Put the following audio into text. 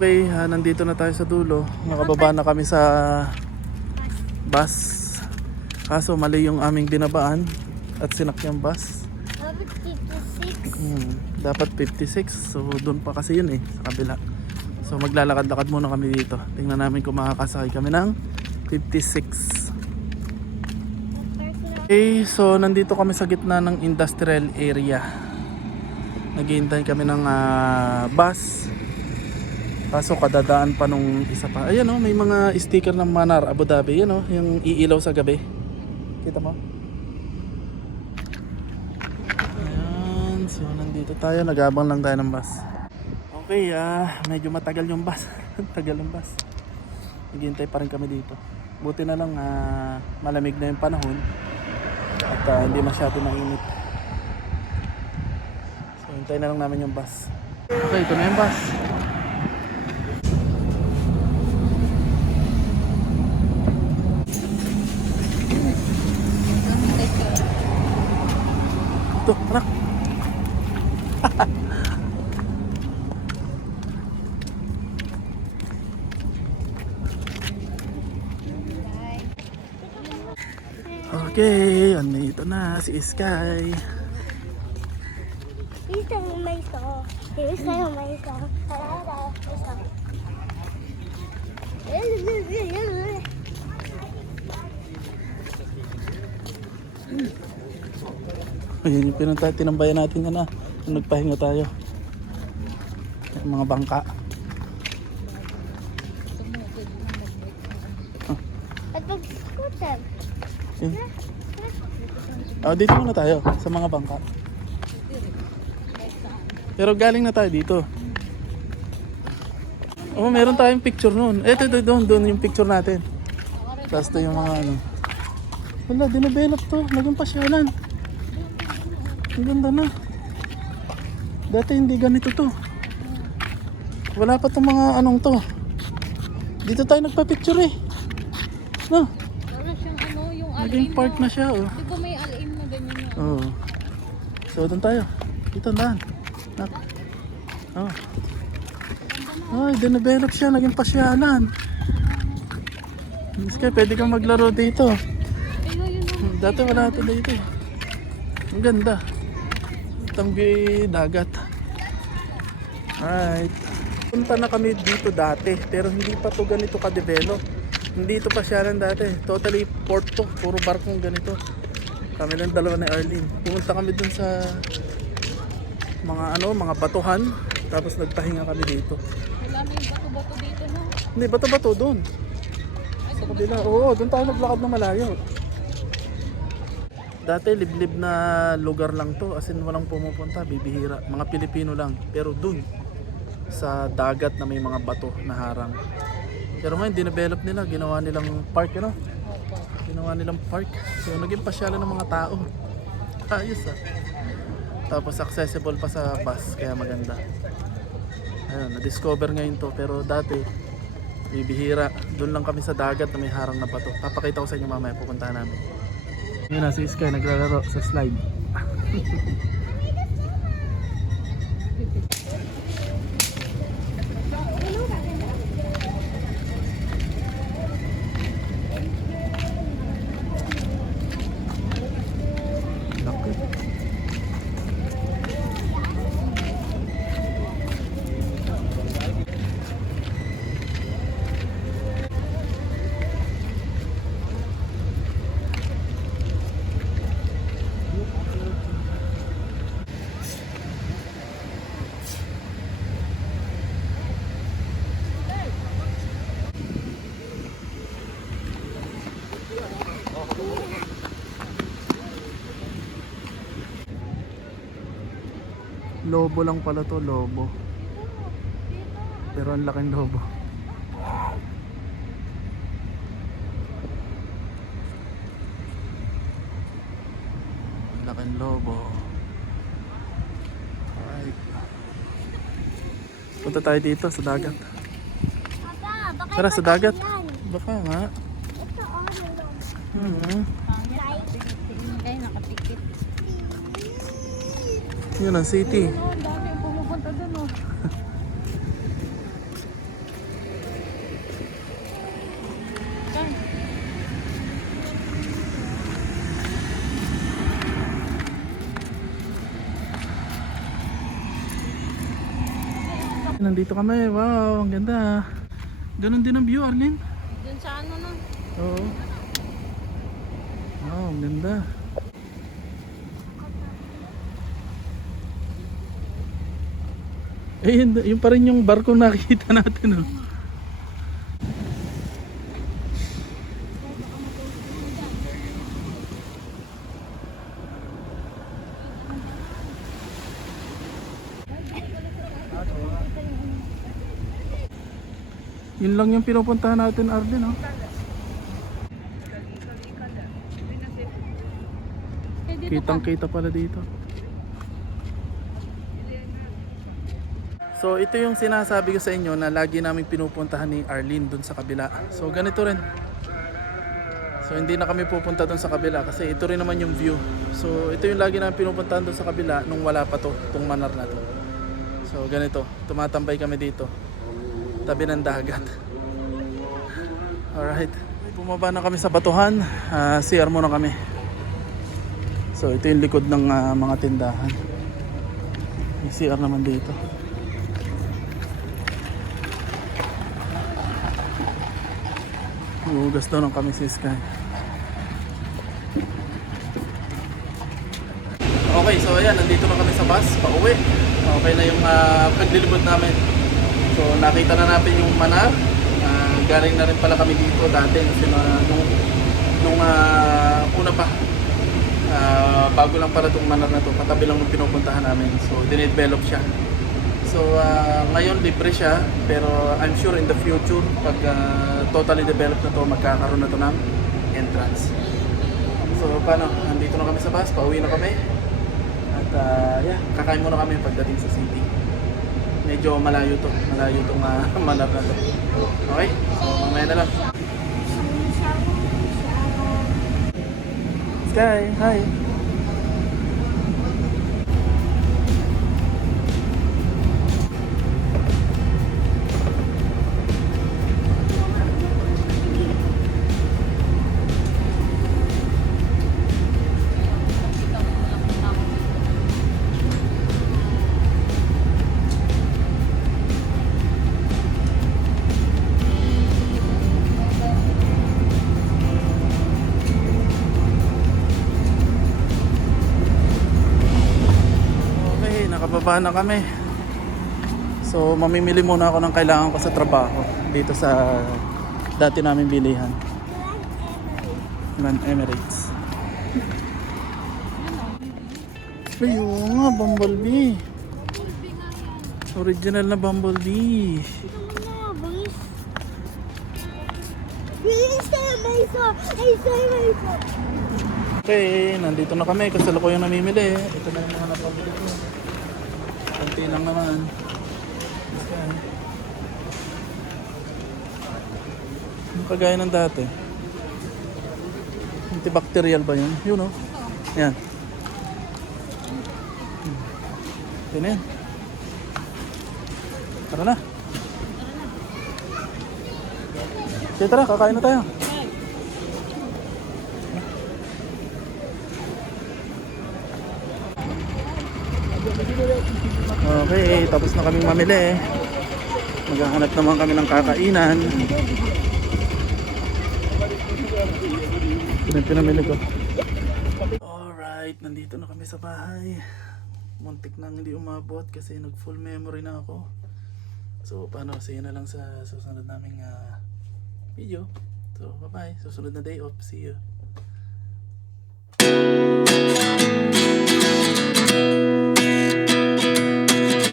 Okay, nandito na tayo sa dulo. Nakababa na kami sa bus. Kaso mali yung aming binabaan at sinakyang bus. Dapat 56. Dapat 56. So doon pa kasi yun sa kabila. So maglalakad-lakad muna kami dito. Tingnan namin kung makakasakay kami ng 56. Okay, so nandito kami sa gitna ng industrial area. Naghihintay kami ng bus. Kaso kadadaan pa nung isa pa. Ayan may mga sticker ng Manar Abu Dhabi. Yan yung iilaw sa gabi. Kita mo? Ayan, so nandito tayo. Nag-abang lang tayo ng bus. Okay, medyo matagal yung bus. Tagal ng bus. Naghihintay pa rin kami dito. Buti na lang malamig na yung panahon. At hindi masyado mainit. So hintayin na lang namin yung bus. Okay, ito na yung bus. Ito, anak. Okay, andito na si Sky. Dito may ito. Dito may ito. Ayun yung tinambayan natin yan nung nagpahinga tayo. Yung mga bangka. At mag-scooter. Dito muna tayo sa mga bangka. Pero galing na tayo dito. Meron tayong picture noon. Ito doon yung picture natin. Tapos ito yung mga Wala, dinevelop to. Naging pasyalan. Ang ganda na. Dati hindi ganito to. Wala pa tong mga to. Dito tayo nagpa-picture No? Wala siyang yung Naging park na siya Di ba may alain na ganyan na? Oo. So doon tayo. Dito na. Ay, dinevelop siya. Naging pasyalan. Kaya pwede kang maglaro dito. Dati wala ito dito Ang ganda. Tanggi dagat. Alright. Punta na kami dito dati. Pero hindi pa to ganito ka-develop. Hindi ito pasyalan dati. Totally port to. Puro barkong ganito. Kami lang dalawa ni Arlene. Pumunta kami dun sa mga batuhan. Tapos nagpahinga kami dito. Wala na yung bato-bato dito, no? Hindi, bato-bato doon. Sa kabila. Oo, doon tayo naglakad na malayo. Dati liblib na lugar lang to. As in walang pumupunta, bibihira. Mga Pilipino lang. Pero doon sa dagat na may mga bato na harang. Pero ngayon, dinevelop nila. Ginawa nilang park, Ginawa nilang park. So, naging pasyalan ng mga tao. Ayos Tapos accessible pa sa bus. Kaya maganda. Ayun, na-discover ngayon to. Pero dati, bibihira. Doon lang kami sa dagat na may harang na bato. Papakita ko sa inyo mamaya. Pupuntahan namin. Yun si Sky. Naglalaro sa slide. Lobo lang pala to, lobo. Pero ang laking lobo. Ang laking lobo. Alright. Punta tayo dito sa dagat. Tara sa dagat. Baka nga. Ay, nakatikit. Yun ang city. Ang dami pumupunta dun, Nandito kami. Wow, ang ganda. Ganon din ang view, Arlene. Dun sa ano no? Oo. Wow, ang ganda. Eh, yun pa rin yung barko nakikita natin, oh. Yun lang yung pinupuntahan natin, Arden, oh. Eh, dito Kitang kita pala dito. So ito yung sinasabi ko sa inyo na lagi namin pinupuntahan ni Arlene dun sa kabila. So ganito rin. So hindi na kami pupunta dun sa kabila kasi ito rin naman yung view. So ito yung lagi namin pinupuntahan dun sa kabila nung wala pa to, tong manar na to. So ganito, tumatambay kami dito. Tabi ng dagat. Alright. Bumaba na kami sa batuhan. CR muna kami. So ito yung likod ng mga tindahan. May CR naman dito. Hugas daw ng kami si Sky. Okay, so ayan, nandito na kami sa bus, pauwi. Okay na yung paglilibot namin. So nakita na natin yung manar. Galing na rin pala kami dito dati kasi nung una pa. Bago lang pala itong manar na to, katabi lang nung pinupuntahan namin. So dinedevelop siya. So ngayon libre siya, pero I'm sure in the future pag totally developed na to, magkakaroon na to ng entrance. So paano, nandito na kami sa bus, pauwi na kami. At yeah, kakain muna kami pagdating sa city. Medyo malayo tong manar na to. Okay, so mamaya na lang. Sky, hi. Nakababa na kami. So mamimili muna ako ng kailangan ko sa trabaho dito sa dati namin bilihan. Land Emirates. Ay, oo nga, Bumblebee. Original na Bumblebee. Okay, nandito na kami. Kasalukuyan namimili. Ito na yung mga napabili ko. Kunti lang naman. Yung kagaya ng dati. Antibacterial ba yun? Yun, oh. Yan. Yan yan. Tara na. Okay, tara. Kakain na tayo. Okay, tapos na kaming mamili. Maghahanap naman kami ng kakainan. Pinamili ko. Alright, nandito na kami sa bahay. Muntik nang hindi umabot kasi nag full memory na ako. So paano, see you na lang sa susunod naming video. So bye bye, susunod na day off, see you.